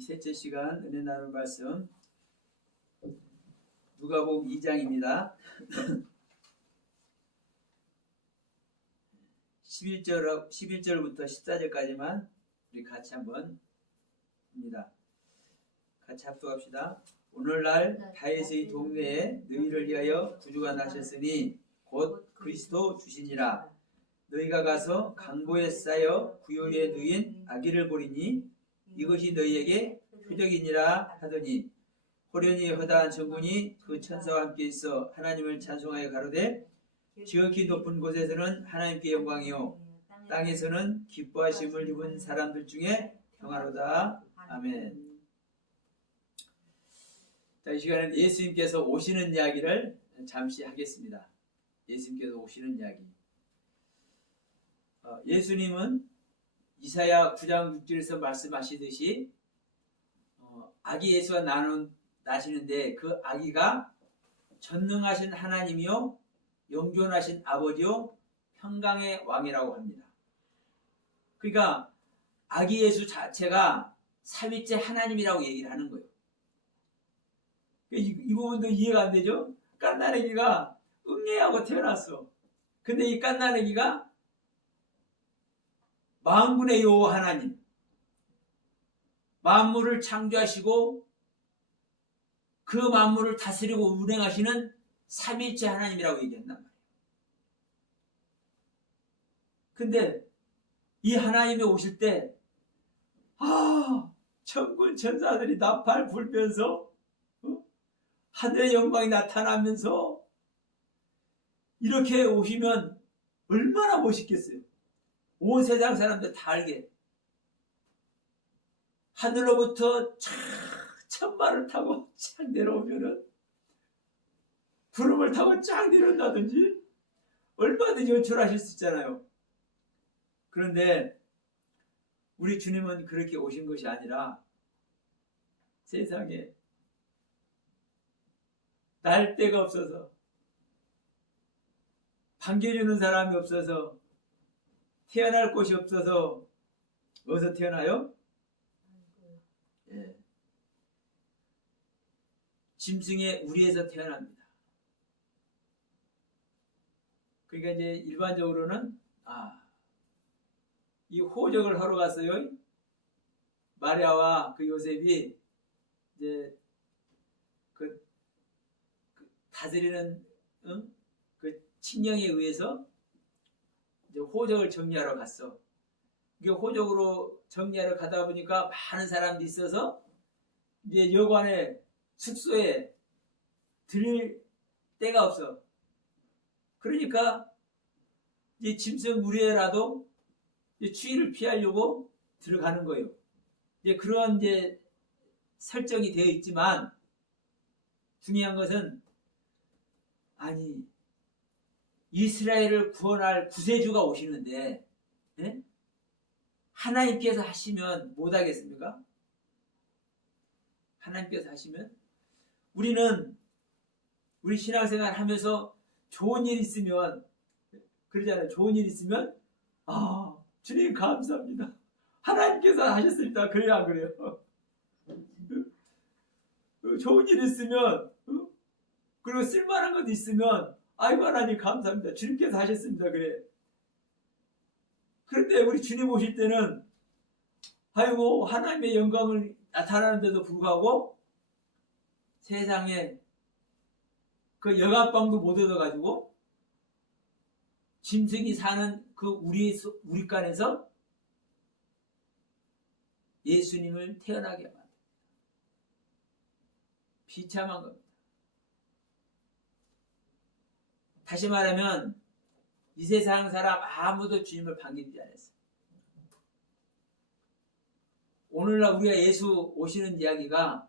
셋째 시간 은혜 나눌 말씀 누가복음 2장입니다. 11절부터 14절까지만 우리 같이 한번 합니다. 같이 합독합시다. 오늘날 다윗의 동네에 너희를 위하여 구주가 나셨으니 곧 그리스도 주시니라. 너희가 가서 강보에 쌓여 구유에 누인 아기를 보리니 이것이 너희에게 표적이니라 하더니 호련히 허다한 천군이 그 천사와 함께 있어 하나님을 찬송하여 가로되 지극히 높은 곳에서는 하나님께 영광이요 땅에서는 기뻐하심을 입은 사람들 중에 평화로다. 아멘. 자, 이 시간은 예수님께서 오시는 이야기를 잠시 하겠습니다. 예수님께서 오시는 이야기. 예수님은 이사야 9장 6절에서 말씀하시듯이 아기 예수가 나시는데 그 아기가 전능하신 하나님이요 영존하신 아버지요 평강의 왕이라고 합니다. 그러니까 아기 예수 자체가 삼위째 하나님이라고 얘기를 하는 거예요. 이 부분도 이해가 안 되죠? 깐나래기가 응애하고 태어났어. 근데 이 깐나래기가 만군의 여호와 하나님, 만물을 창조하시고 그 만물을 다스리고 운행하시는 삼위일체 하나님이라고 얘기한단 말이에요. 근데 이 하나님이 오실 때 천군 천사들이 나팔 불면서 하늘의 영광이 나타나면서 이렇게 오시면 얼마나 멋있겠어요. 온 세상 사람들 다 알게 하늘로부터 천마를 타고 쫙 내려오면은 구름을 타고 쫙 내려온다든지 얼마든지 연출하실 수 있잖아요. 그런데 우리 주님은 그렇게 오신 것이 아니라 세상에 날 데가 없어서 반겨주는 사람이 없어서 태어날 곳이 없어서 어디서 태어나요? 예. 짐승의 우리에서 태어납니다. 그러니까 이제 일반적으로는 이 호적을 하러 갔어요. 마리아와 그 요셉이 이제 그 다스리는 그 친령에 의해서 이제 호적을 정리하러 갔어. 이게 호적으로 정리하러 가다 보니까 많은 사람들이 있어서 이제 여관의 숙소에 들릴 데가 없어. 그러니까 이제 짐승 무리에라도 추위를 피하려고 들어가는 거예요. 이제 그런 이제 설정이 되어 있지만 중요한 것은 이스라엘을 구원할 구세주가 오시는데 하나님께서 하시면 못하겠습니까? 하나님께서 하시면 우리 신앙생활 하면서 좋은 일 있으면 그러잖아요. 좋은 일 있으면 주님 감사합니다. 하나님께서 하셨습니다. 그래요 안 그래요? 좋은 일 있으면 그리고 쓸만한 것도 있으면 아이고 하나님 감사합니다. 주님께서 하셨습니다. 그래. 그런데 우리 주님 오실 때는 아이고 하나님의 영광을 나타나는데도 불구하고 세상에 그 여간방도 못 얻어가지고 짐승이 사는 그 우리 간에서 예수님을 태어나게 합니다. 비참한 겁니다. 다시 말하면 이 세상 사람 아무도 주님을 반기지 않았어요. 오늘날 우리가 예수 오시는 이야기가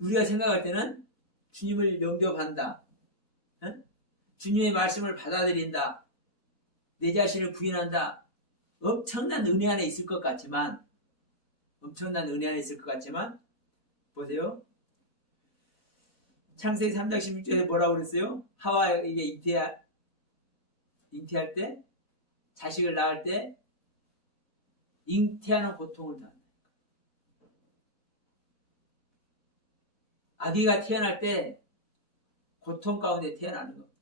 우리가 생각할 때는 주님을 영접한다. 주님의 말씀을 받아들인다. 내 자신을 부인한다. 엄청난 은혜 안에 있을 것 같지만 보세요. 창세기 3장 16절에 뭐라고 그랬어요? 하와에게 잉태할 때 자식을 낳을 때 잉태하는 고통을 당한다. 아기가 태어날 때 고통 가운데 태어나는 겁니다.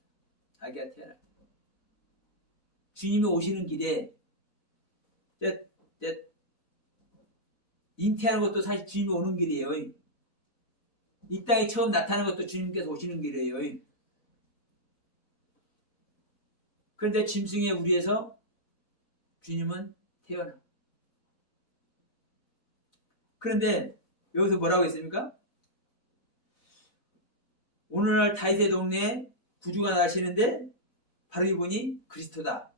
아기가 태어날 때. 주님이 오시는 길에 잉태하는 것도 사실 주님이 오는 길이에요. 이 땅에 처음 나타나는 것도 주님께서 오시는 길이에요. 그런데 짐승의 우리에서 주님은 태어나. 그런데 여기서 뭐라고 했습니까? 오늘날 다윗의 동네에 구주가 나시는데 바로 이분이 그리스도다.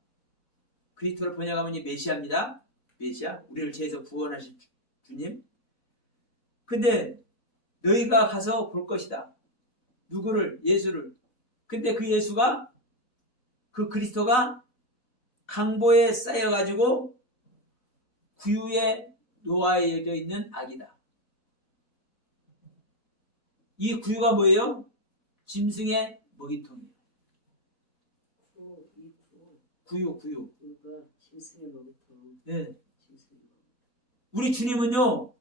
그리스도를 번역하면 메시아입니다. 메시아, 우리를 죄에서 구원하실 주님. 근데 너희가 가서 볼 것이다. 누구를? 예수를. 근데 그 예수가, 그 그리스도가 강보에 쌓여가지고 구유에 놓아져 있는 아기다. 이 구유가 뭐예요? 짐승의 먹이통이에요. 구유. 구유가 짐승의 먹이통. 네. 우리 주님은요,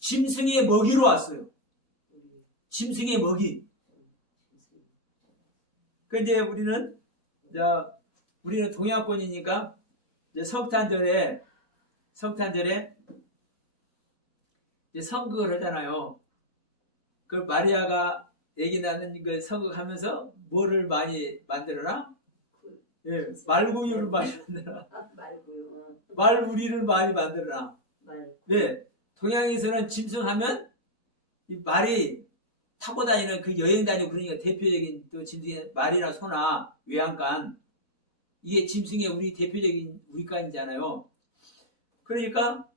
짐승의 먹이로 왔어요. 짐승의 먹이. 그런데 우리는 동양권이니까 성탄절에 이제 성극을 하잖아요. 그 마리아가 애기 낳는 그 성극하면서 뭐를 많이 만들어라? 예, 말구유를 많이 만들어라. 말구유. 말우리를 많이 만들어라. 네, 동양에서는 짐승하면 이 말이 타고 다니는 그 여행 다니고 그러니까 대표적인 또 짐승의 말이나 소나 외양간, 이게 짐승의 우리 대표적인 우리 간이잖아요. 그러니까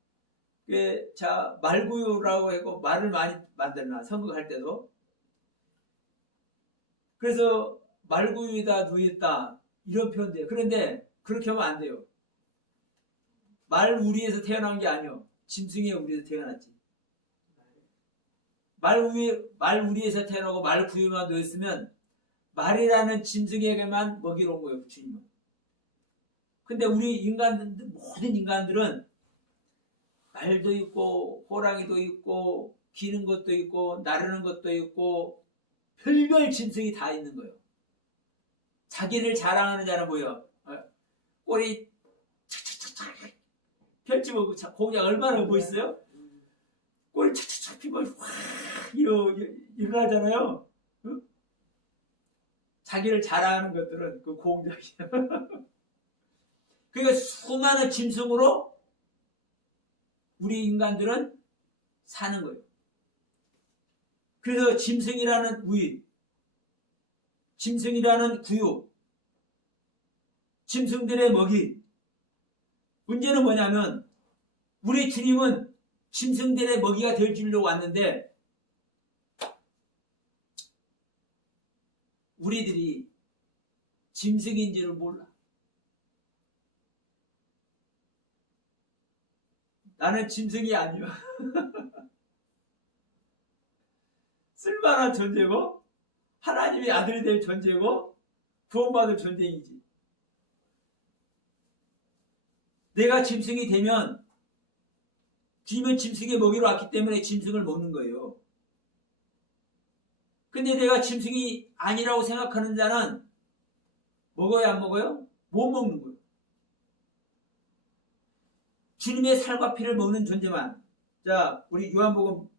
자 말구유라고 하고 말을 많이 만들나 선거할 때도. 그래서 말구유에다 누웠다 이런 표현돼요. 그런데 그렇게 하면 안 돼요. 말우리에서 태어난 게 아니요. 짐승의 우리에서 태어났지. 말우리에서 태어나고 말구유만 놓였으면 말이라는 짐승에게만 먹이러 온 거예요. 주님은. 근데 우리 인간들, 모든 인간들은 말도 있고 호랑이도 있고 기는 것도 있고 나르는 것도 있고 별별 짐승이 다 있는 거예요. 자기를 자랑하는 자는 뭐예요? 꼬리 착착착착 펼치고 공작 얼마나 멋있어요? 꼬리 착착착 피고 확 일어나잖아요. 응? 자기를 자랑하는 것들은 그 공작이에요. 그러니까 수많은 짐승으로 우리 인간들은 사는 거예요. 그래서 짐승이라는 우위, 짐승이라는 구유, 짐승들의 먹이. 문제는 뭐냐면 우리 주님은 짐승들의 먹이가 될 줄로 왔는데 우리들이 짐승인지를 몰라. 나는 짐승이 아니야. 쓸만한 존재고 하나님의 아들이 될 존재고 구원받을 존재이지. 내가 짐승이 되면 주님은 짐승의 먹이로 왔기 때문에 짐승을 먹는 거예요. 근데 내가 짐승이 아니라고 생각하는 자는 먹어요, 안 먹어요? 못 먹는 거예요. 주님의 살과 피를 먹는 존재만. 자, 우리 요한복음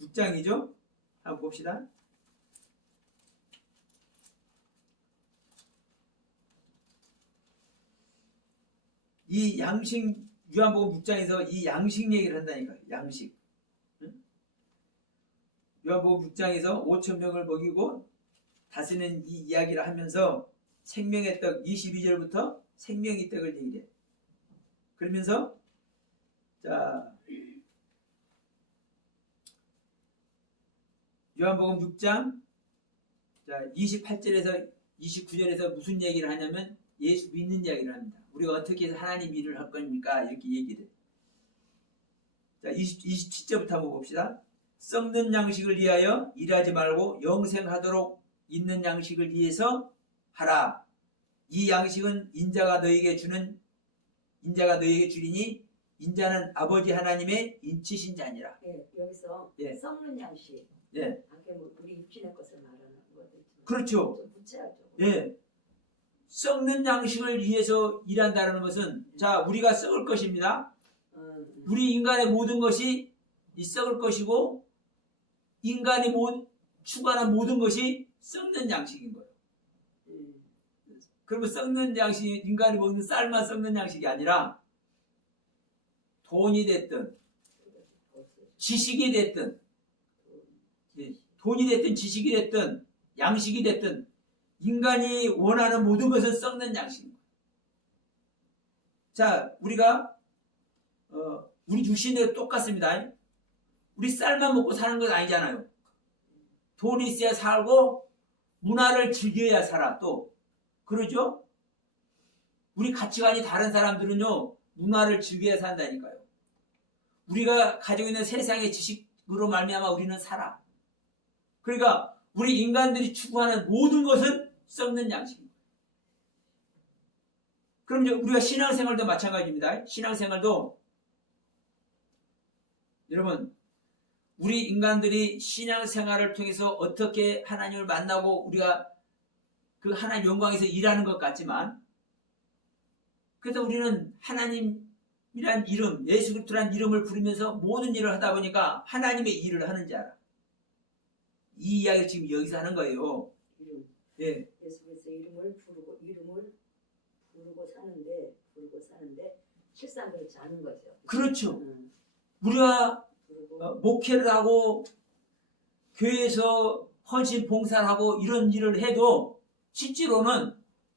6장이죠? 한번 봅시다. 이 양식, 요한복음 6장에서 이 양식 얘기를 한다니까요. 양식. 응? 요한복음 6장에서 5,000명을 먹이고 다스리는 이 이야기를 하면서 생명의 떡 22절부터 생명의 떡을 얘기해. 그러면서 자 요한복음 6장 자 28절에서 29절에서 무슨 얘기를 하냐면 예수 믿는 이야기를 합니다. 우리가 어떻게 해서 하나님 일을 할 겁니까? 이렇게 얘기를 해요. 자 27절부터 한번 봅시다. 썩는 양식을 위하여 일하지 말고 영생하도록 있는 양식을 위해서 하라. 이 양식은 인자가 너에게 주는 인자가 너희에게 주리니 인자는 아버지 하나님의 인치신 자니라. 예, 여기서 예. 썩는 양식. 예. 아까 뭐 우리 육신의 것을 말하는 거죠. 그렇죠. 좀 구체하죠. 예. 썩는 양식을 위해서 일한다는 것은 자 우리가 썩을 것입니다. 우리 인간의 모든 것이 이 썩을 것이고 인간이 추구하는 모든 것이 썩는 양식인 거예요. 그러면 썩는 양식이 인간이 먹는 쌀만 썩는 양식이 아니라 돈이 됐든 지식이 됐든 돈이 됐든 지식이 됐든 양식이 됐든 인간이 원하는 모든 것은 썩는 양식입니다. 자 우리가 우리 육신도 똑같습니다. 우리 쌀만 먹고 사는 건 아니잖아요. 돈이 있어야 살고 문화를 즐겨야 살아 또 그러죠? 우리 가치관이 다른 사람들은요 문화를 즐겨야 산다니까요. 우리가 가지고 있는 세상의 지식으로 말미암아 우리는 살아. 그러니까 우리 인간들이 추구하는 모든 것은 썩는 양식입니다. 그럼 이제 우리가 신앙생활도 마찬가지입니다. 신앙생활도 여러분 우리 인간들이 신앙생활을 통해서 어떻게 하나님을 만나고 우리가 그 하나님 영광에서 일하는 것 같지만 그래서 우리는 하나님이란 이름, 예수 그리스도란 이름을 부르면서 모든 일을 하다 보니까 하나님의 일을 하는 줄 알아. 이 이야기를 지금 여기서 하는 거예요. 예. 예수 그리스도 이름을 부르고 사는데 실상 그렇지 않은 거죠. 그렇죠. 우리가 목회를 하고 교회에서 헌신 봉사를 하고 이런 일을 해도 실제로는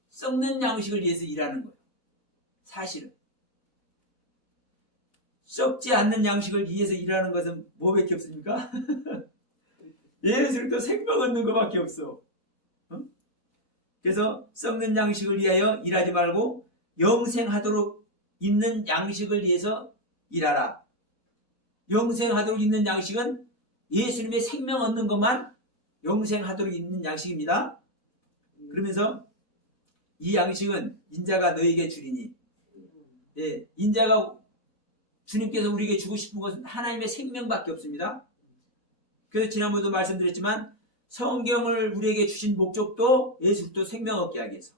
썩는 양식을 위해서 일하는 거예요. 사실은 썩지 않는 양식을 위해서 일하는 것은 뭐밖에 없습니까? 예수 그리스도 생명 얻는 것밖에 없어. 그래서 썩는 양식을 위하여 일하지 말고 영생하도록 있는 양식을 위해서 일하라. 영생하도록 있는 양식은 예수님의 생명 얻는 것만 영생하도록 있는 양식입니다. 그러면서 이 양식은 인자가 너에게 주리니 예, 인자가 주님께서 우리에게 주고 싶은 것은 하나님의 생명밖에 없습니다. 그래서 지난번에도 말씀드렸지만 성경을 우리에게 주신 목적도 예수 그리스도 생명 얻게 하기 위해서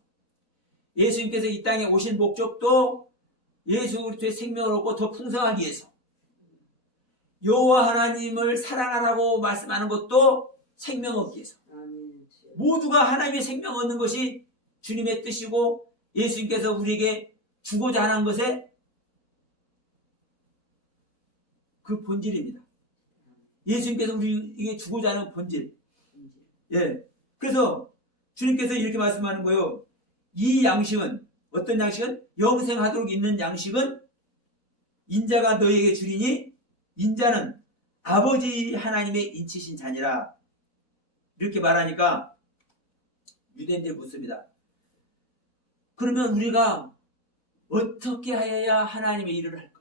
예수님께서 이 땅에 오신 목적도 예수 그리스도의 생명을 얻고 더 풍성하기 위해서 여호와 하나님을 사랑하라고 말씀하는 것도 생명 얻기 위해서 모두가 하나님의 생명 얻는 것이 주님의 뜻이고 예수님께서 우리에게 주고자 하는 것의 그 본질입니다. 예수님께서 우리에게 주고자 하는 본질. 예. 그래서 주님께서 이렇게 말씀하는 거예요. 이 양식은 어떤 양식은 영생하도록 있는 양식은 인자가 너희에게 주리니 인자는 아버지 하나님의 인치신 자니라. 이렇게 말하니까 유대인들이 묻습니다. 그러면 우리가 어떻게 하여야 하나님의 일을 할까요?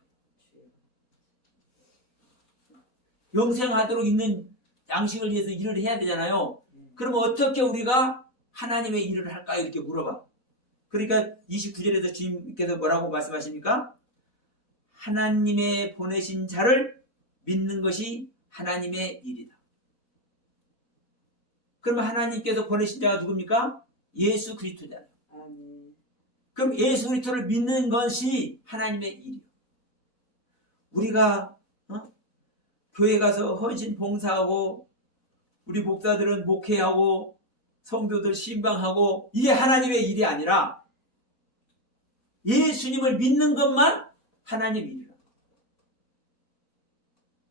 영생하도록 있는 양식을 위해서 일을 해야 되잖아요. 그러면 어떻게 우리가 하나님의 일을 할까요? 이렇게 물어봐. 그러니까 29절에서 주님께서 뭐라고 말씀하십니까? 하나님의 보내신 자를 믿는 것이 하나님의 일이다. 그러면 하나님께서 보내신 자가 누굽니까? 예수 그리스도잖아요. 그럼 예수 그리스도를 믿는 것이 하나님의 일이에요. 우리가 교회 가서 헌신 봉사하고 우리 목사들은 목회하고 성도들 신방하고 이게 하나님의 일이 아니라 예수님을 믿는 것만 하나님의 일이라.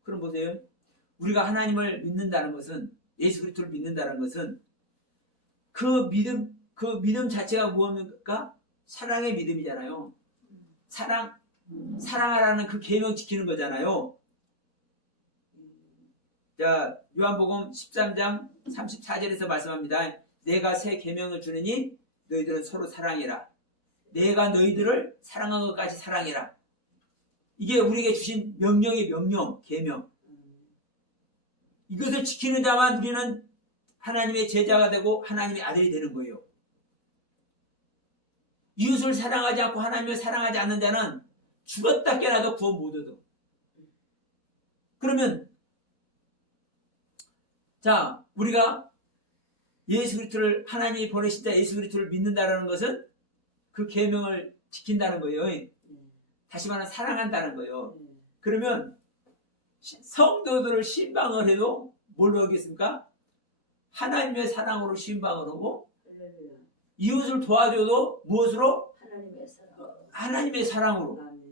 그럼 보세요. 우리가 하나님을 믿는다는 것은 예수 그리스도를 믿는다는 것은 그 믿음 자체가 무엇입니까? 사랑의 믿음이잖아요. 사랑하라는 그 계명 지키는 거잖아요. 자, 요한복음 13장 34절에서 말씀합니다. 내가 새 계명을 주느니 너희들은 서로 사랑해라. 내가 너희들을 사랑한 것까지 사랑해라. 이게 우리에게 주신 명령의 명령, 계명. 이것을 지키는 자만 우리는 하나님의 제자가 되고 하나님의 아들이 되는 거예요. 이웃을 사랑하지 않고 하나님을 사랑하지 않는 자는 죽었다 깨어나도 구원 못 얻어. 그러면 자, 우리가 예수 그리스도를 하나님이 보내신 자 예수 그리스도를 믿는다는 것은 그 계명을 지킨다는 거예요. 다시 말하면 사랑한다는 거예요. 그러면 성도들을 신방을 해도 뭘로 하겠습니까? 하나님의 사랑으로 신방을 하고 할렐루야. 이웃을 도와줘도 무엇으로? 하나님의 사랑. 하나님의 사랑으로. 아멘.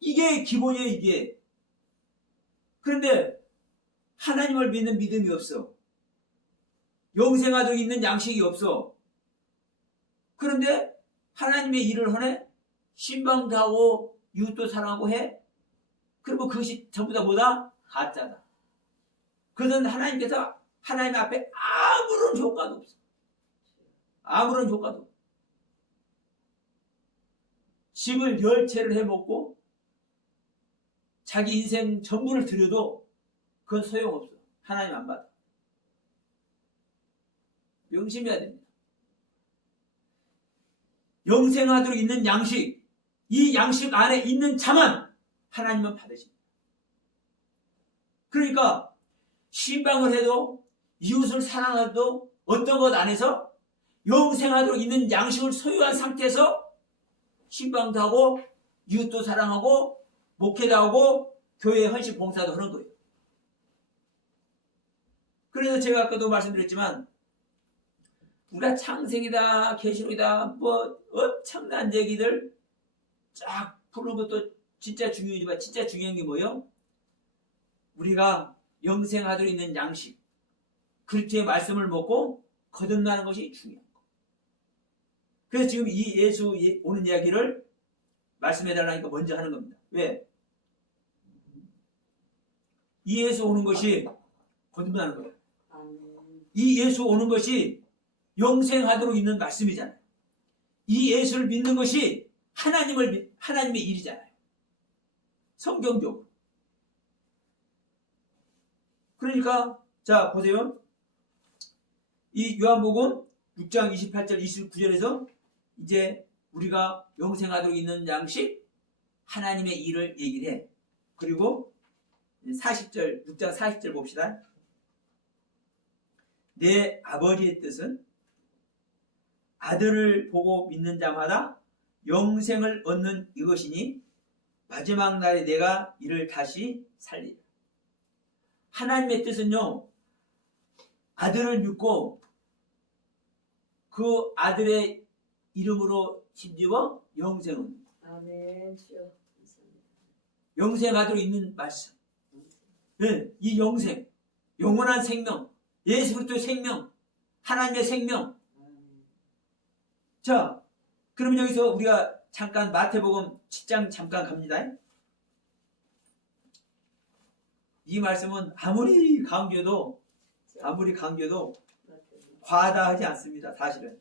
이게 기본이에요, 이게. 그런데 하나님을 믿는 믿음이 없어. 영생하도록 있는 양식이 없어. 그런데 하나님의 일을 하네? 신방도 하고 이웃도 사랑하고 해? 그러면 그것이 전부 다 뭐다? 가짜다. 그것은 하나님께서 하나님 앞에 아무런 효과도 없어. 아무런 효과도 없어. 집을 10채를 해먹고 자기 인생 전부를 들여도 그건 소용없어. 하나님 안 받아. 명심해야 됩니다. 영생하도록 있는 양식, 이 양식 안에 있는 자만 하나님은 받으십니다. 그러니까 신방을 해도 이웃을 사랑해도 어떤 것 안에서 영생하도록 있는 양식을 소유한 상태에서 신방도 하고 이웃도 사랑하고 목회도 하고 교회 헌신 봉사도 하는 거예요. 그래서 제가 아까도 말씀드렸지만 우리가 창세기다 계시록이다 뭐 엄청난 얘기들 쫙 푸는 것도 진짜 중요하지만 진짜 중요한 게 뭐예요? 우리가 영생하도록 있는 양식 그리스도의 말씀을 먹고 거듭나는 것이 중요한 거. 그래서 지금 이 예수 오는 이야기를 말씀해달라니까 먼저 하는 겁니다. 왜? 이 예수 오는 것이 거듭나는 거예요. 아멘. 이 예수 오는 것이 영생하도록 있는 말씀이잖아요. 이 예수를 믿는 것이 하나님의 일이잖아요. 성경적으로. 그러니까 자 보세요. 이 요한복음 6장 28절 29절에서 이제 우리가 영생하도록 있는 양식 하나님의 일을 얘기를 해. 그리고 40절 6장 40절 봅시다. 내 아버지의 뜻은 아들을 보고 믿는 자마다 영생을 얻는 이것이니 마지막 날에 내가 이를 다시 살리라. 하나님의 뜻은요, 아들을 믿고 그 아들의 이름으로 힘입어 영생을. 아멘. 주여. 감사합니다. 영생하도록 있는 말씀. 네, 이 영생, 영원한 생명, 예수 그리스도의 생명, 하나님의 생명. 자, 그러면 여기서 우리가 잠깐 마태복음 7장 잠깐 갑니다. 이 말씀은 아무리 강조도 과다하지 않습니다. 사실은.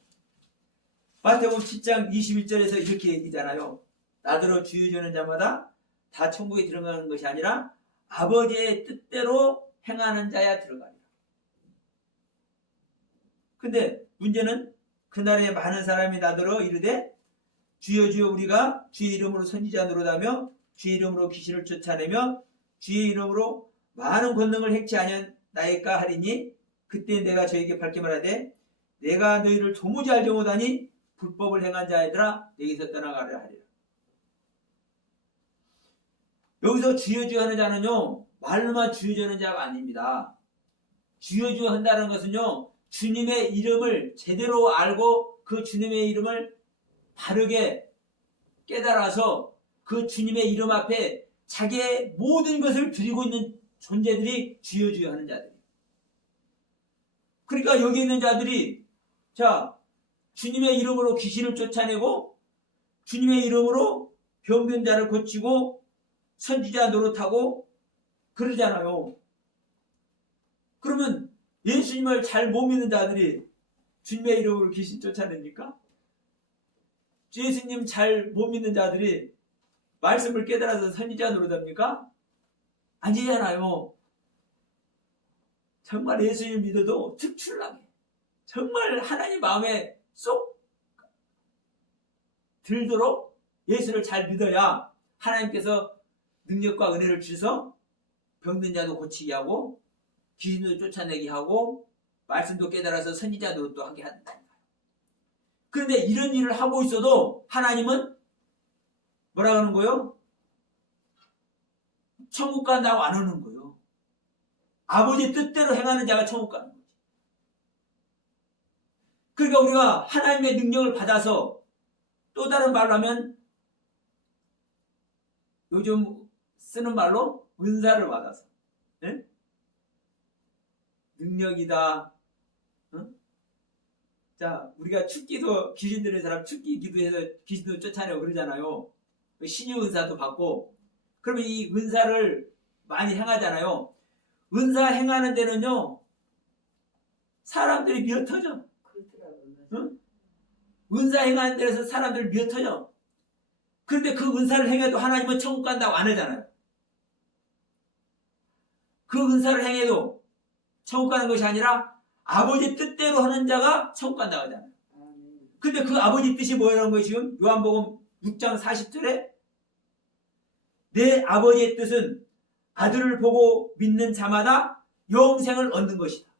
마태복음 7장 21절에서 이렇게 얘기잖아요. 나더러 주여 주는 자마다 다 천국에 들어가는 것이 아니라 아버지의 뜻대로 행하는 자야 들어가리라. 근데 문제는 그날에 많은 사람이 나더러 이르되 주여 주여 우리가 주의 이름으로 선지자 노릇하며 주의 이름으로 귀신을 쫓아내며 주의 이름으로 많은 권능을 행치 아니하나이까 하리니 그때 내가 저에게 밝게 말하되 내가 너희를 도무지 알지 못하니 불법을 행한 자애들아 내게서 떠나가려 하리라. 여기서 주여 주여 하는 자는요 말로만 주여 주여 하는 자가 아닙니다. 주여 주여 한다는 것은요 주님의 이름을 제대로 알고 그 주님의 이름을 바르게 깨달아서 그 주님의 이름 앞에 자기의 모든 것을 드리고 있는 존재들이 주여 주여 하는 자들. 그러니까 여기 있는 자들이 자 주님의 이름으로 귀신을 쫓아내고 주님의 이름으로 병든 자를 고치고 선지자 노릇하고 그러잖아요. 그러면 예수님을 잘 못 믿는 자들이 주님의 이름으로 귀신 쫓아냅니까? 예수님 잘 못 믿는 자들이 말씀을 깨달아서 선지자 노릇합니까? 아니잖아요. 정말 예수님 믿어도 특출나게 정말 하나님 마음에 쏙 들도록 예수를 잘 믿어야 하나님께서 능력과 은혜를 주셔서 병든 자도 고치게 하고 귀신도 쫓아내게 하고 말씀도 깨달아서 선지자 노릇도 하게 한다. 그런데 이런 일을 하고 있어도 하나님은 뭐라 하는 거예요? 천국 간다고 안 오는 거예요. 아버지 뜻대로 행하는 자가 천국 가는 거지. 그러니까 우리가 하나님의 능력을 받아서 또 다른 말로 하면 요즘 쓰는 말로 은사를 받아서 네? 능력이다. 응? 자, 우리가 축기도 귀신 들린 사람 축기 기도해서 귀신도 쫓아내고 그러잖아요. 신유 은사도 받고 그러면 이 은사를 많이 행하잖아요. 은사 행하는 데는요 사람들이 미어터져. 그렇더라고요. 응? 은사 행하는 데서 사람들이 미어터져. 그런데 그 은사를 행해도 하나님은 천국 간다고 안 하잖아요. 그 은사를 행해도 천국 가는 것이 아니라 아버지 뜻대로 하는 자가 천국 간다고 하잖아요. 근데 그 아버지 뜻이 뭐라는 거예요? 지금 요한복음 6장 40절에 내 아버지의 뜻은 아들을 보고 믿는 자마다 영생을 얻는 것이다.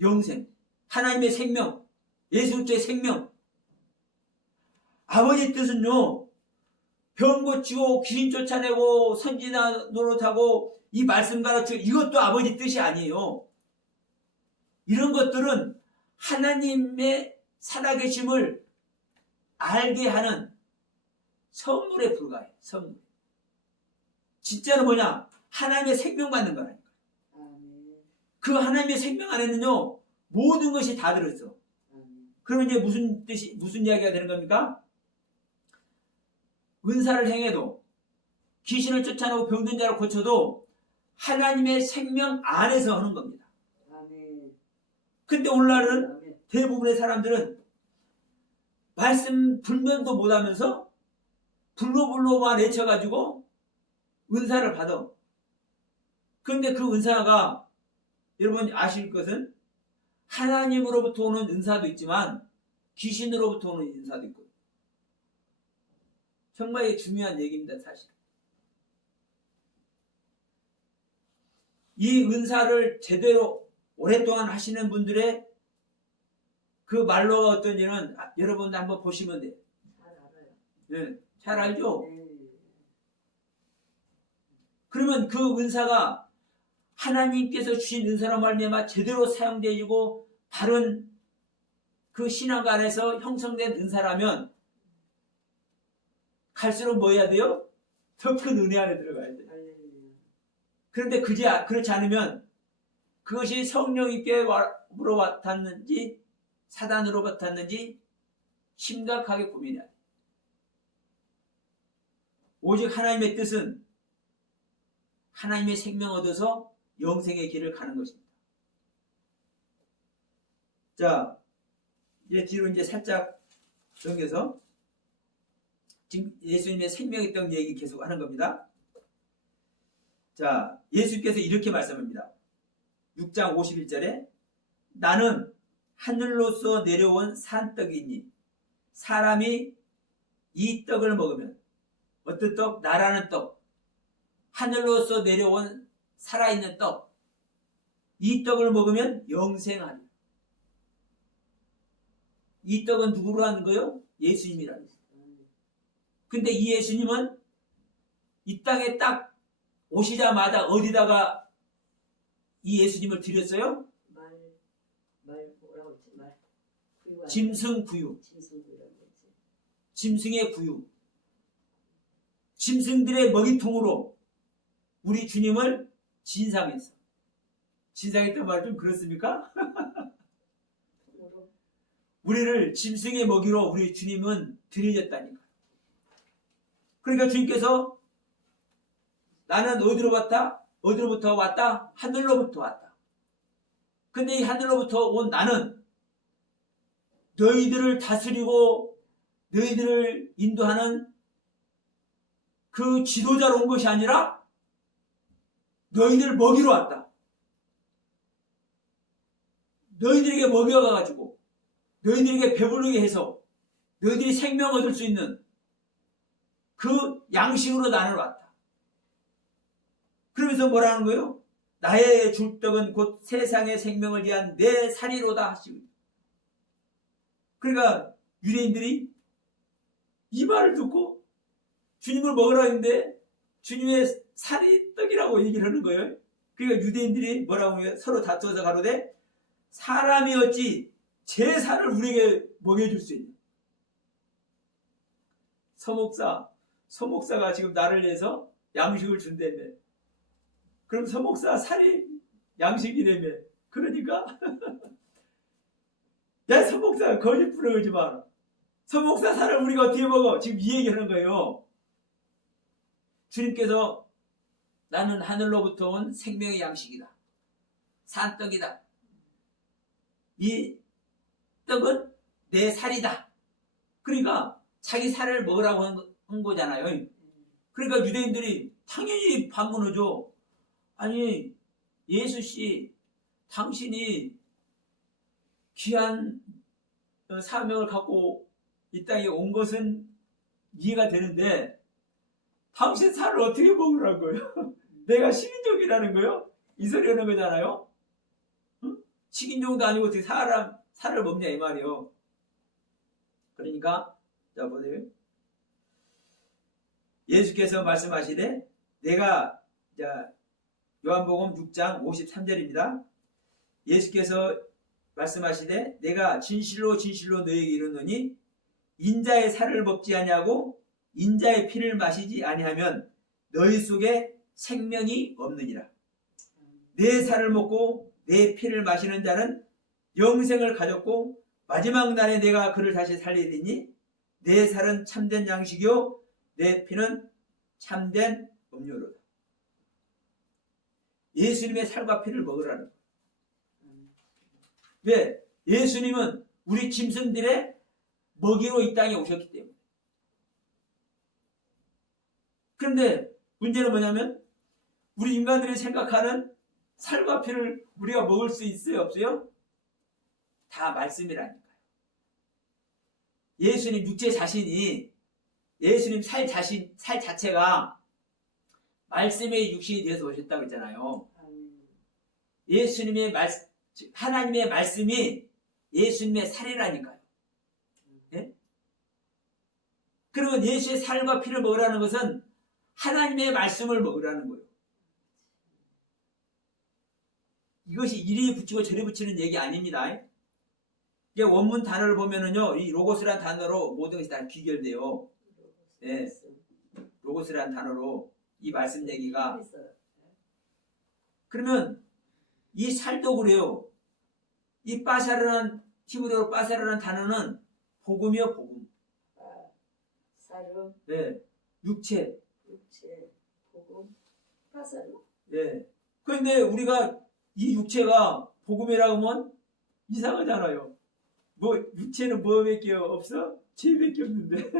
영생. 하나님의 생명. 예수 그리스도의 생명. 아버지의 뜻은요. 병 고치고 귀신 쫓아내고 선지자 노릇하고 이 말씀 가르치고 이것도 아버지 뜻이 아니에요. 이런 것들은 하나님의 살아계심을 알게 하는 선물에 불과해요. 선물. 진짜는 뭐냐? 하나님의 생명 받는 거라니까. 그 하나님의 생명 안에는요 모든 것이 다 들어있어. 그러면 이제 무슨 이야기가 되는 겁니까? 은사를 행해도 귀신을 쫓아내고 병든 자를 고쳐도 하나님의 생명 안에서 하는 겁니다. 근데 오늘날은 대부분의 사람들은 말씀 불면도 못하면서 불로불로만 외쳐가지고 은사를 받아. 그런데 그 은사가 여러분 아실 것은 하나님으로부터 오는 은사도 있지만 귀신으로부터 오는 은사도 있고 정말 중요한 얘기입니다. 사실 이 은사를 제대로 오랫동안 하시는 분들의 그 말로가 어떤지는 여러분도 한번 보시면 돼요. 잘 알아요. 네, 잘 알죠? 네. 그러면 그 은사가 하나님께서 주신 은사로 말미암아 제대로 사용되어지고 바른 그 신앙 안에서 형성된 은사라면 갈수록 뭐 해야 돼요? 더 큰 은혜 안에 들어가야 돼요. 그런데 그렇지 않으면 그것이 성령님께로 왔았는지 사단으로 왔았는지 심각하게 고민해야 돼요. 오직 하나님의 뜻은 하나님의 생명 얻어서 영생의 길을 가는 것입니다. 자, 이제 뒤로 이제 살짝 넘겨서 지금 예수님의 생명이 있던 얘기 계속 하는 겁니다. 자, 예수께서 이렇게 말씀합니다. 6장 51절에 나는 하늘로서 내려온 산떡이니 사람이 이 떡을 먹으면 어떤 떡? 나라는 떡. 하늘로서 내려온 살아있는 떡. 이 떡을 먹으면 영생하리. 이 떡은 누구로 하는 거요? 예수님이라는 거예요. 근데 이 예수님은 이 땅에 딱 오시자마자 어디다가 이 예수님을 드렸어요? 뭐라고 했지? 구유. 짐승 구유. 짐승구유라고 했지. 짐승의 구유. 짐승들의 먹이통으로 우리 주님을 진상했어. 진상했단 말 좀 그렇습니까? 우리를 짐승의 먹이로 우리 주님은 드려졌다니까. 그러니까 주님께서 나는 어디로 왔다? 어디로부터 왔다? 하늘로부터 왔다. 근데 이 하늘로부터 온 나는 너희들을 다스리고 너희들을 인도하는 그 지도자로 온 것이 아니라 너희들을 먹이러 왔다. 너희들에게 그 양식으로 나는 왔다. 그러면서 뭐라는 거예요? 나의 줄떡은 곧 세상의 생명을 위한 내 살이로다 하시고. 그러니까 유대인들이 이 말을 듣고 주님을 먹으라 했는데 주님의 살이 떡이라고 얘기를 하는 거예요. 그러니까 유대인들이 뭐라고 해요? 서로 다투어서 가로되 사람이 어찌 제 살을 우리에게 먹여줄 수 있냐. 서목사가 지금 나를 위해서 양식을 준다며. 그럼 서목사 살이 양식이라며. 그러니까 야, 서목사 거짓 부르지 마라. 서목사 살을 우리가 어떻게 먹어? 지금 이 얘기하는 거예요. 주님께서 나는 하늘로부터 온 생명의 양식이다. 산떡이다. 이 떡은 내 살이다. 그러니까 자기 살을 먹으라고 한 거잖아요. 그러니까 유대인들이 당연히 반문하죠. 아니, 예수씨, 당신이 귀한 사명을 갖고 이 땅에 온 것은 이해가 되는데 당신 살을 어떻게 먹으라고요? 내가 식인종이라는 거요? 이 소리 하는 거잖아요. 응? 식인종도 아니고 어떻게 살을 먹냐 이 말이요. 그러니까 자 보세요. 예수께서 말씀하시되 내가 요한복음 6장 53절입니다. 예수께서 말씀하시되 내가 진실로 진실로 너희에게 이르노니 인자의 살을 먹지 아니하고 인자의 피를 마시지 아니하면 너희 속에 생명이 없느니라. 내 살을 먹고 내 피를 마시는 자는 영생을 가졌고 마지막 날에 내가 그를 다시 살리리니 내 살은 참된 양식이요 내 피는 참된 음료로다. 예수님의 살과 피를 먹으라는 거예요. 왜? 예수님은 우리 짐승들의 먹이로 이 땅에 오셨기 때문에. 그런데 문제는 뭐냐면 우리 인간들이 생각하는 살과 피를 우리가 먹을 수 있어요? 없어요? 다 말씀이라니까요. 예수님 육체 자신이 예수님 살 자체가 말씀의 육신이 되어서 오셨다고 했잖아요. 예수님의 하나님의 말씀이 예수님의 살이라니까요. 네? 그러면 예수의 살과 피를 먹으라는 것은 하나님의 말씀을 먹으라는 거예요. 이것이 이리 붙이고 저리 붙이는 얘기 아닙니다. 이게 원문 단어를 보면은요, 이 로고스라는 단어로 모든 것이 다 귀결돼요. 네. 로고스라는 단어로 이 말씀 얘기가. 그러면 이 살도 그래요. 이 빠사르란 히브리어로 빠사르라는 단어는 복음이요, 복음. 사르. 네. 육체, 복음, 빠사르. 네. 그런데 우리가 이 육체가 복음이라고 하면 이상하잖아요. 뭐 육체는 뭐밖에 없어? 죄밖에 없는데.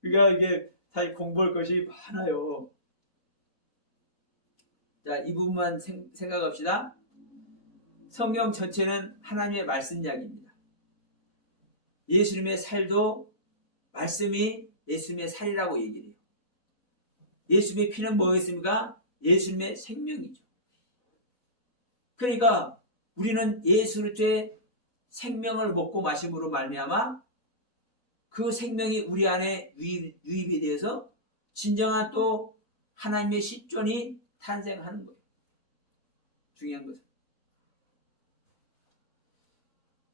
그러니까 이게 사실 공부할 것이 많아요. 자, 이 부분만 생각합시다. 성경 전체는 하나님의 말씀 이야기입니다. 예수님의 살도 말씀이 예수님의 살이라고 얘기를 해요. 예수님의 피는 뭐였습니까? 예수님의 생명이죠. 그러니까 우리는 예수 그리스도의 생명을 먹고 마심으로 말미암아 그 생명이 우리 안에 유입이 되어서 진정한 또 하나님의 시존이 탄생하는 거예요. 중요한 것은.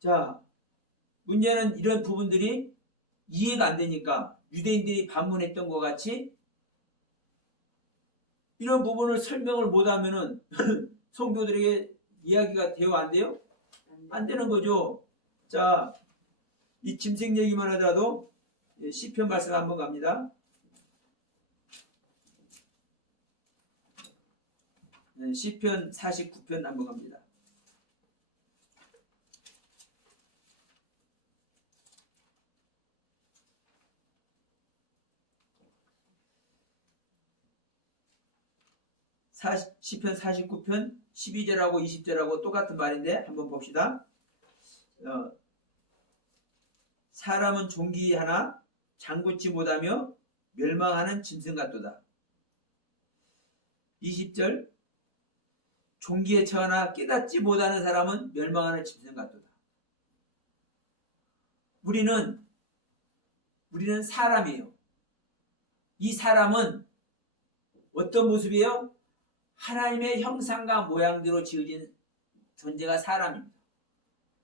자, 문제는 이런 부분들이 이해가 안 되니까 유대인들이 반문했던 것 같이 이런 부분을 설명을 못하면은 성도들에게 이야기가 돼요, 안 돼요? 안 되는 거죠. 자, 이 짐승 얘기만 하더라도 시편 말씀 한번 갑니다. 시편 49편 한번 갑니다. 시편 49편 12절하고 20절하고 똑같은 말인데 한번 봅시다. 사람은 종기하나 장구치 못하며 멸망하는 짐승 같도다. 20절 종기에 처하나 깨닫지 못하는 사람은 멸망하는 짐승 같도다. 우리는 사람이에요. 이 사람은 어떤 모습이에요? 하나님의 형상과 모양대로 지어진 존재가 사람입니다.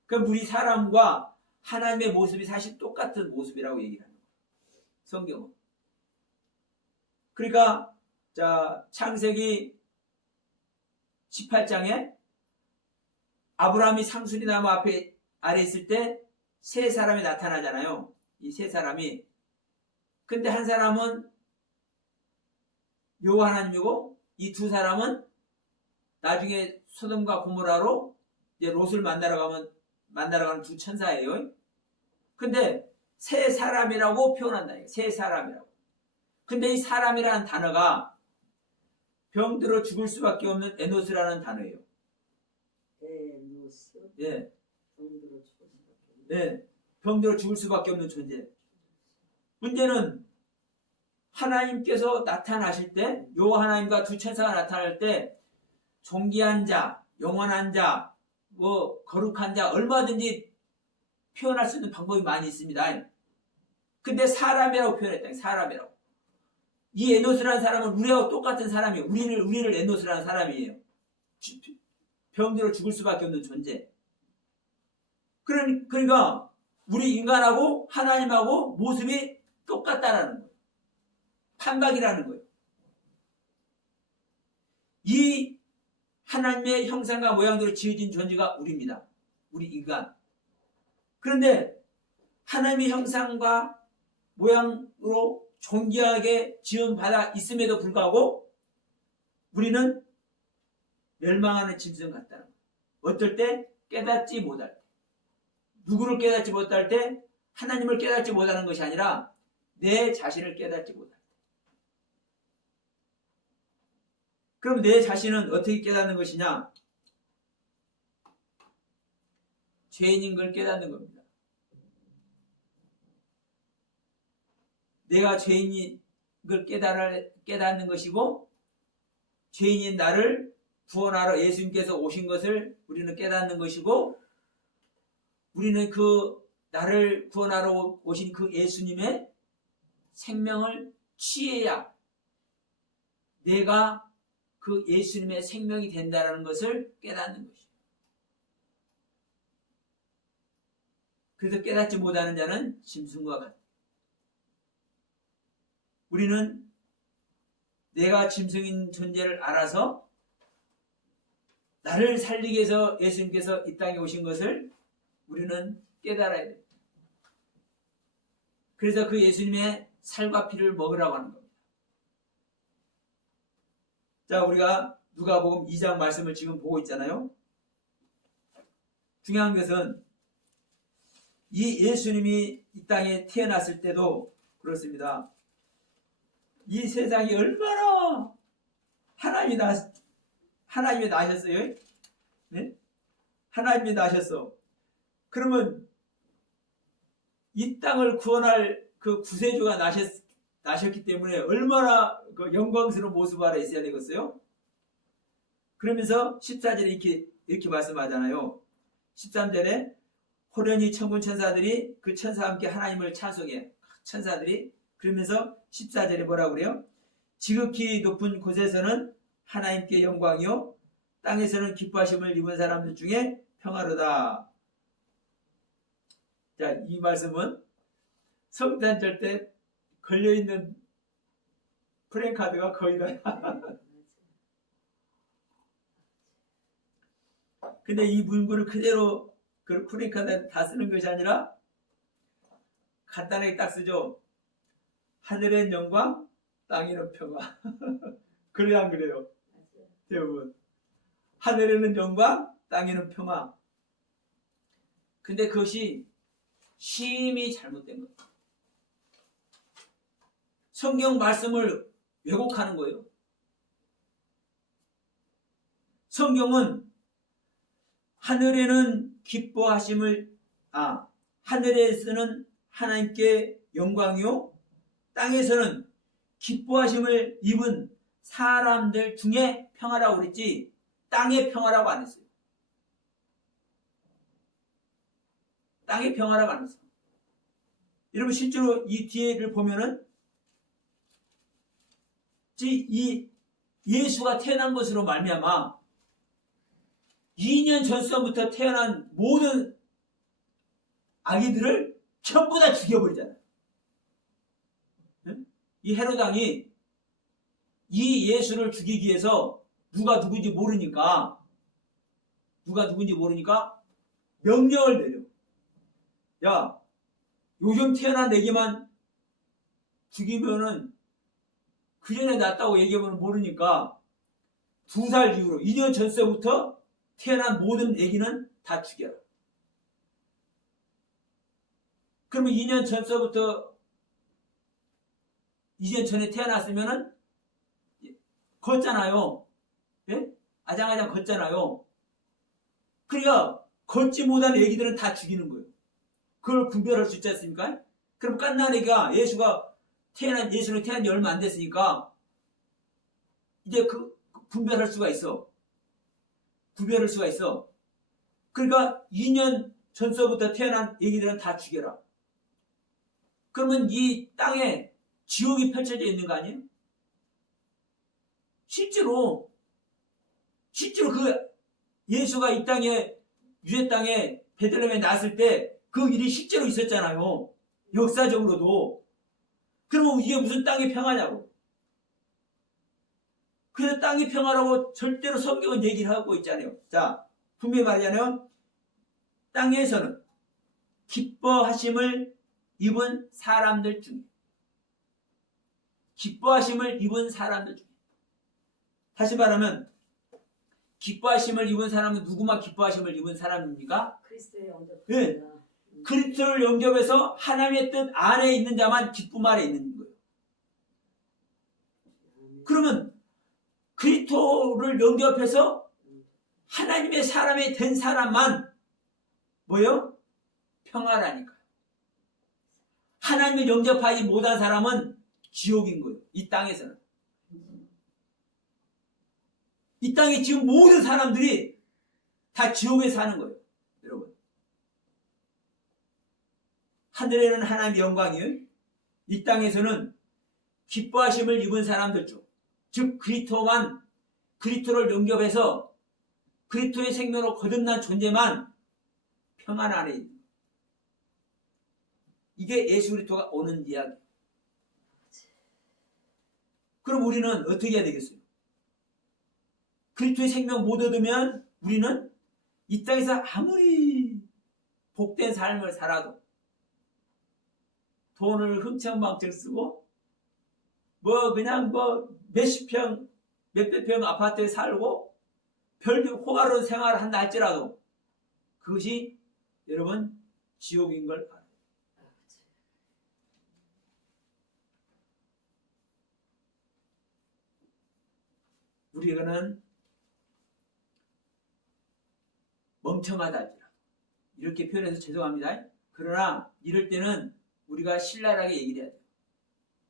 그럼 우리 사람과 하나님의 모습이 사실 똑같은 모습이라고 얘기를 합니다. 성경은. 그러니까 자 창세기 18장에 아브라함이 상수리 나무 앞에 아래 있을 때 세 사람이 나타나잖아요. 이 세 사람이. 근데 한 사람은 여호와 하나님이고 이 두 사람은 나중에 소돔과 고모라로 이제 롯을 만나러 가는 두 천사예요. 근데 세 사람이라고 표현한다. 세 사람이라고. 근데 이 사람이라는 단어가 병들어 죽을 수밖에 없는 에노스라는 단어예요. 에노스. 예. 병들어 죽을 수밖에 없는. 네. 병들어 죽을 수밖에 없는 존재. 문제는 하나님께서 나타나실 때, 여호와 하나님과 두 천사가 나타날 때 존귀한 자, 영원한 자, 거룩한 자 얼마든지 표현할 수 있는 방법이 많이 있습니다. 근데 사람이라고 표현했다. 사람이라고. 이 에노스라는 사람은 우리하고 똑같은 사람이에요. 우리를 에노스라는 사람이에요. 병들어 죽을 수밖에 없는 존재. 그러니까 우리 인간하고 하나님하고 모습이 똑같다라는 거예요. 판박이라는 거예요. 이 하나님의 형상과 모양대로 지어진 존재가 우리입니다. 우리 인간. 그런데 하나님의 형상과 모양으로 존귀하게 지음받아 있음에도 불구하고 우리는 멸망하는 짐승 같다는 거예요. 어떨 때? 깨닫지 못할 때. 누구를 깨닫지 못할 때? 하나님을 깨닫지 못하는 것이 아니라 내 자신을 깨닫지 못할 때. 그럼 내 자신은 어떻게 깨닫는 것이냐? 죄인인 걸 깨닫는 겁니다. 내가 죄인인 걸 깨닫는 것이고 죄인인 나를 구원하러 예수님께서 오신 것을 우리는 깨닫는 것이고 우리는 그 나를 구원하러 오신 그 예수님의 생명을 취해야 내가 그 예수님의 생명이 된다는 것을 깨닫는 것이죠. 그래서 깨닫지 못하는 자는 짐승과 같다. 우리는 내가 짐승인 존재를 알아서 나를 살리기 위해서 예수님께서 이 땅에 오신 것을 우리는 깨달아야 됩니다. 그래서 그 예수님의 살과 피를 먹으라고 하는 겁니다. 자, 우리가 누가복음 2장 말씀을 지금 보고 있잖아요. 중요한 것은 이 예수님이 이 땅에 태어났을 때도 그렇습니다. 이 세상이 얼마나 하나님이 나셨어요? 네? 하나님이 나셨어. 그러면 이 땅을 구원할 그 구세주가 나셨기 때문에 얼마나 그 영광스러운 모습 아래 있어야 되겠어요? 그러면서 14절에 이렇게 말씀하잖아요. 13절에 호련히 천군 천사들이 그 천사와 함께 하나님을 찬송해. 천사들이. 그러면서 14절에 뭐라고 그래요? 지극히 높은 곳에서는 하나님께 영광이요 땅에서는 기뻐하심을 입은 사람들 중에 평화로다. 자, 이 말씀은 성탄절 때 걸려있는 프랭카드가 거의 다. 근데 이 문구를 그대로 그 프랭카드에 다 쓰는 것이 아니라 간단하게 딱 쓰죠. 하늘엔 영광, 땅에는 평화. 그래야 안 그래요? 대부분. 하늘에는 영광, 땅에는 평화. 근데 그것이 심히 잘못된 거예요. 성경 말씀을 왜곡하는 거예요. 성경은 하늘에는 기뻐하심을 하늘에서는 하나님께 영광이요 땅에서는 기뻐하심을 입은 사람들 중에 평화라고 그랬지 땅의 평화라고 안 했어요. 땅의 평화라고 안 했어요. 여러분 실제로 이 뒤에를 보면은 이 예수가 태어난 것으로 말미암아 2년 전서부터 태어난 모든 아기들을 전부 다 죽여버리잖아요. 이 헤롯 왕이 이 예수를 죽이기 위해서 누가 누군지 모르니까 명령을 내려. 야, 요즘 태어난 애기만 죽이면은 그 전에 낳았다고 얘기하면 모르니까 2살 이후로 2년 전서부터 태어난 모든 애기는 다 죽여라. 그러면 2년 전에 태어났으면은 걷잖아요. 예? 아장아장 걷잖아요. 그러니까 걷지 못한 애기들은 다 죽이는 거예요. 그걸 분별할 수 있지 않습니까? 그럼 갓난 애기가 예수는 태어난 지 얼마 안 됐으니까 이제 그 분별할 수가 있어. 구별할 수가 있어. 그러니까 2년 전서부터 태어난 애기들은 다 죽여라. 그러면 이 땅에 지옥이 펼쳐져 있는 거 아니에요? 실제로 그 예수가 이 땅에 유대 땅에 베들레헴에 났을 때 그 일이 실제로 있었잖아요. 역사적으로도. 그러면 이게 무슨 땅의 평화냐고. 그래서 땅의 평화라고 절대로 성경은 얘기를 하고 있잖아요. 자, 분명히 말하자면 땅에서는 기뻐하심을 입은 사람들 중에 다시 말하면 기뻐하심을 입은 사람은 누구만 기뻐하심을 입은 사람입니까? 그리스도의 영접. 네. 그리스도를 영접해서 하나님의 뜻 안에 있는 자만 기쁨 아래 있는 거예요. 그러면 그리스도를 영접해서 하나님의 사람이 된 사람만 뭐예요? 평화라니까요. 하나님을 영접하지 못한 사람은 지옥인 거예요. 이 땅에서는. 이 땅에 지금 모든 사람들이 다 지옥에 사는 거예요. 여러분. 하늘에는 하나님의 영광이요. 이 땅에서는 기뻐하심을 입은 사람들 중, 즉 그리스도를 영접해서 그리스도의 생명으로 거듭난 존재만 평안 안에 있는 거예요. 이게 예수 그리스도가 오는 이야기. 그럼 우리는 어떻게 해야 되겠어요? 그리스도의 생명 못 얻으면 우리는 이 땅에서 아무리 복된 삶을 살아도 돈을 흥청망청 쓰고 그냥 몇십 평, 몇백 평 아파트에 살고 별도 호화로운 생활을 한다 할지라도 그것이 여러분 지옥인 걸 알아요. 우리는 멍청하다 할지라도 이렇게 표현해서 죄송합니다. 그러나 이럴 때는 우리가 신랄하게 얘기를 해야 돼요.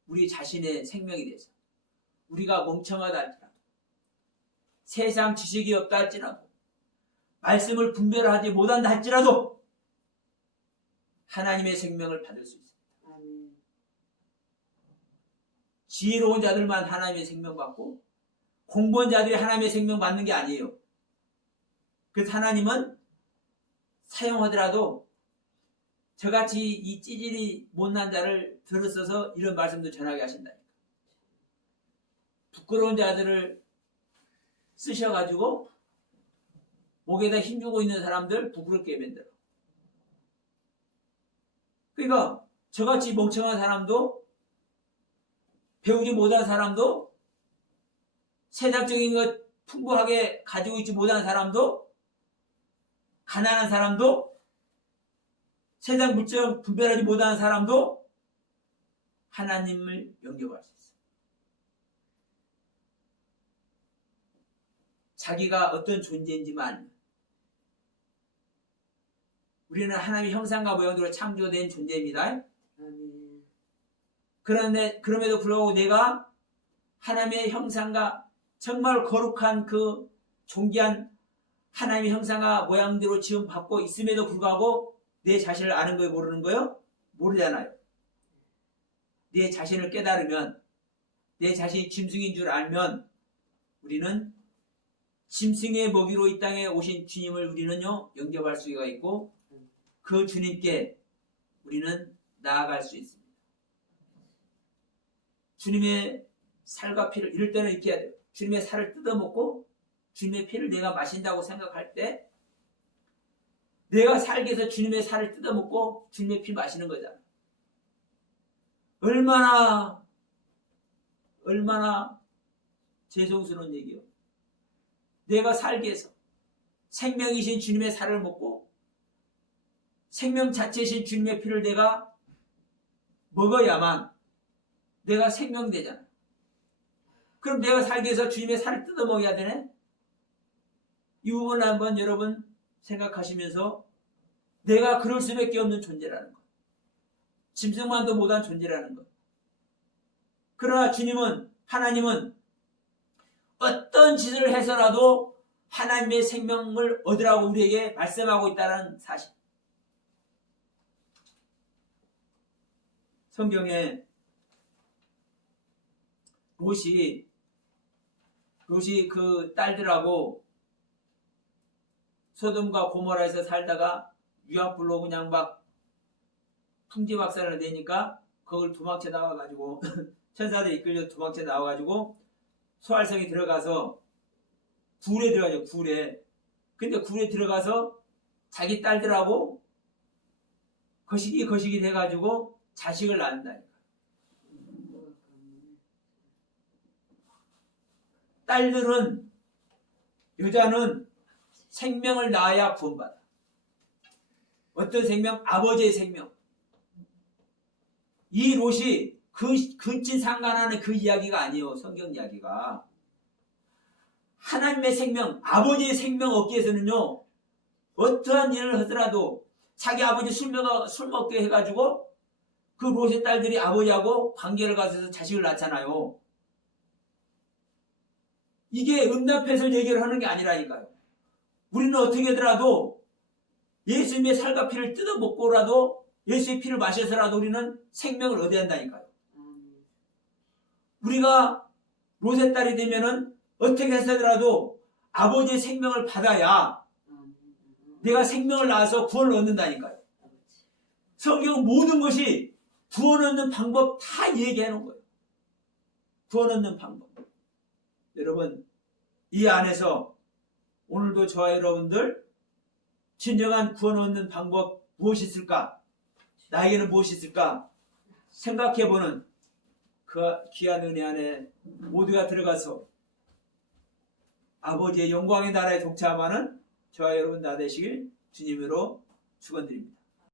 우리 자신의 생명에 대해서. 우리가 멍청하다 할지라도 세상 지식이 없다 할지라도 말씀을 분별하지 못한다 할지라도 하나님의 생명을 받을 수 있습니다. 아멘. 지혜로운 자들만 하나님의 생명 받고 공부한 자들이 하나님의 생명 받는 게 아니에요. 그래서 하나님은 사용하더라도 저같이 이 찌질이 못난 자를 들었어서 이런 말씀도 전하게 하신다니까. 부끄러운 자들을 쓰셔가지고 목에다 힘주고 있는 사람들 부끄럽게 만들어. 그러니까 저같이 멍청한 사람도 배우지 못한 사람도 세상적인 것 풍부하게 가지고 있지 못한 사람도 가난한 사람도 세상 물정 분별하지 못하는 사람도 하나님을 영접할 수 있어요. 자기가 어떤 존재인지만 알면 우리는 하나님의 형상과 모양대로 창조된 존재입니다. 아멘. 그럼에도 불구하고 내가 하나님의 형상과 정말 거룩한 그 존귀한 하나님의 형상과 모양대로 지음 받고 있음에도 불구하고 내 자신을 아는 거예요, 모르는 거예요? 모르잖아요. 내 자신을 깨달으면, 내 자신이 짐승인 줄 알면 우리는 짐승의 먹이로 이 땅에 오신 주님을 우리는요 영접할 수가 있고 그 주님께 우리는 나아갈 수 있습니다. 주님의 살과 피를, 이럴 때는 이렇게 해야 돼요. 주님의 살을 뜯어먹고 주님의 피를 내가 마신다고 생각할 때 내가 살기 위해서 주님의 살을 뜯어먹고 주님의 피 마시는 거잖아. 얼마나 죄송스러운 얘기요. 내가 살기 위해서 생명이신 주님의 살을 먹고 생명 자체이신 주님의 피를 내가 먹어야만 내가 생명되잖아. 그럼 내가 살기 위해서 주님의 살을 뜯어먹어야 되네? 이 부분을 한번 여러분 생각하시면서 내가 그럴 수밖에 없는 존재라는 것. 짐승만도 못한 존재라는 것. 그러나 주님은, 하나님은 어떤 짓을 해서라도 하나님의 생명을 얻으라고 우리에게 말씀하고 있다는 사실. 성경에 롯이 그 딸들하고 소돔과 고모라에서 살다가 유황불로 그냥 막 풍지박산을 내니까 그걸 도망쳐 나와가지고 천사들이 이끌려 도망쳐 나와가지고 소알성에 들어가서 굴에 들어가죠. 굴에. 근데 굴에 들어가서 자기 딸들하고 거시기 돼가지고 자식을 낳는다니까. 딸들은, 여자는 생명을 낳아야 구원받아. 어떤 생명? 아버지의 생명. 이 롯이 근친 상관하는 그 이야기가 아니에요. 성경 이야기가. 하나님의 생명, 아버지의 생명 얻기 위해서는요, 어떠한 일을 하더라도 자기 아버지 술 먹게 해가지고 그 롯의 딸들이 아버지하고 관계를 가져서 자식을 낳잖아요. 이게 음란패설 얘기를 하는 게 아니라니까요. 우리는 어떻게 하더라도 예수님의 살과 피를 뜯어먹고라도 예수의 피를 마셔서라도 우리는 생명을 얻어야 한다니까요. 우리가 롯의 딸이 되면은 어떻게 해서라도 아버지의 생명을 받아야 내가 생명을 낳아서 구원을 얻는다니까요. 성경 모든 것이 구원 얻는 방법 다 얘기해 놓은 거예요. 구원 얻는 방법. 여러분, 이 안에서 오늘도 저와 여러분들 진정한 구원 얻는 방법 무엇이 있을까? 나에게는 무엇이 있을까? 생각해보는 그 귀한 은혜 안에 모두가 들어가서 아버지의 영광의 나라에 동참하는 저와 여러분 다 되시길 주님으로 축원드립니다.